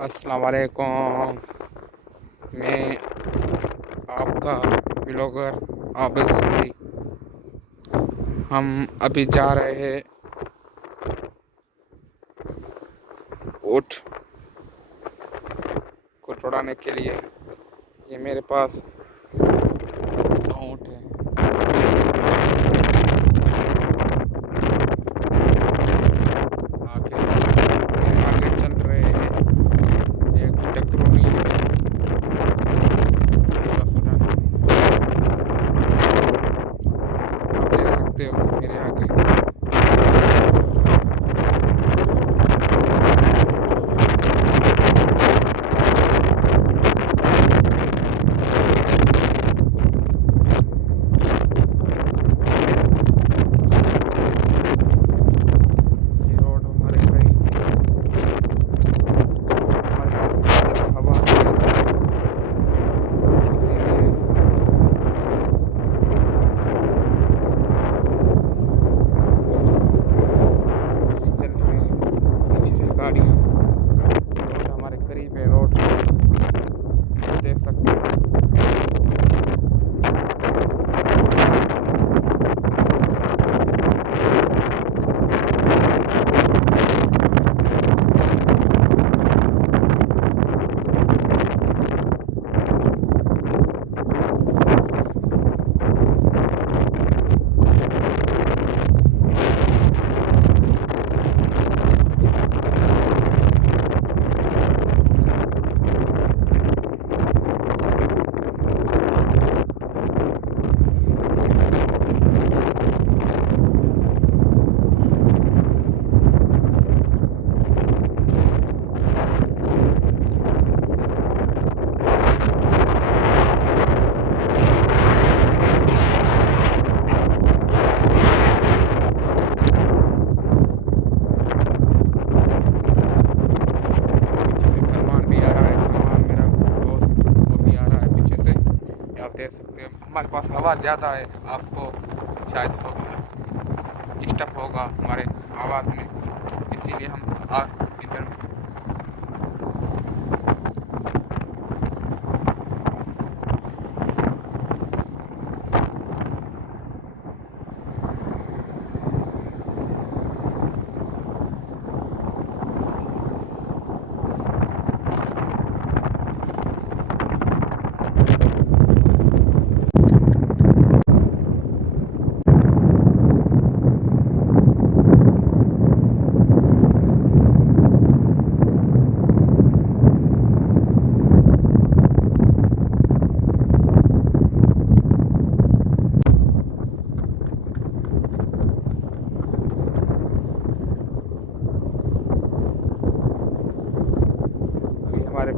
अस्सलाम वालेकुम। मैं आपका ब्लॉगर आबिद सईद। हम अभी जा रहे हैं ऊँट को तोड़ाने के लिए। ये मेरे पास 2 ऊँट है। आगे चल रहे हैं एक टकरोनी आप देख सकते हो मेरे आगे। ये रोड हमारे करीब हमारे पास हवा इसीलिए चल रहे हैं पीछे से गाड़ियाँ। रोड हमारे करीब है, रोड देख सकते हैं। सलमान भी आ रहा है, सलमान मेरा दोस्त, वो भी आ रहा है पीछे से। आप देख सकते हैं हमारे पास हवा ज़्यादा है, आपको शायद डिस्टर्ब होगा हमारे आवाज़ में, इसीलिए हम इधर अभी हमारे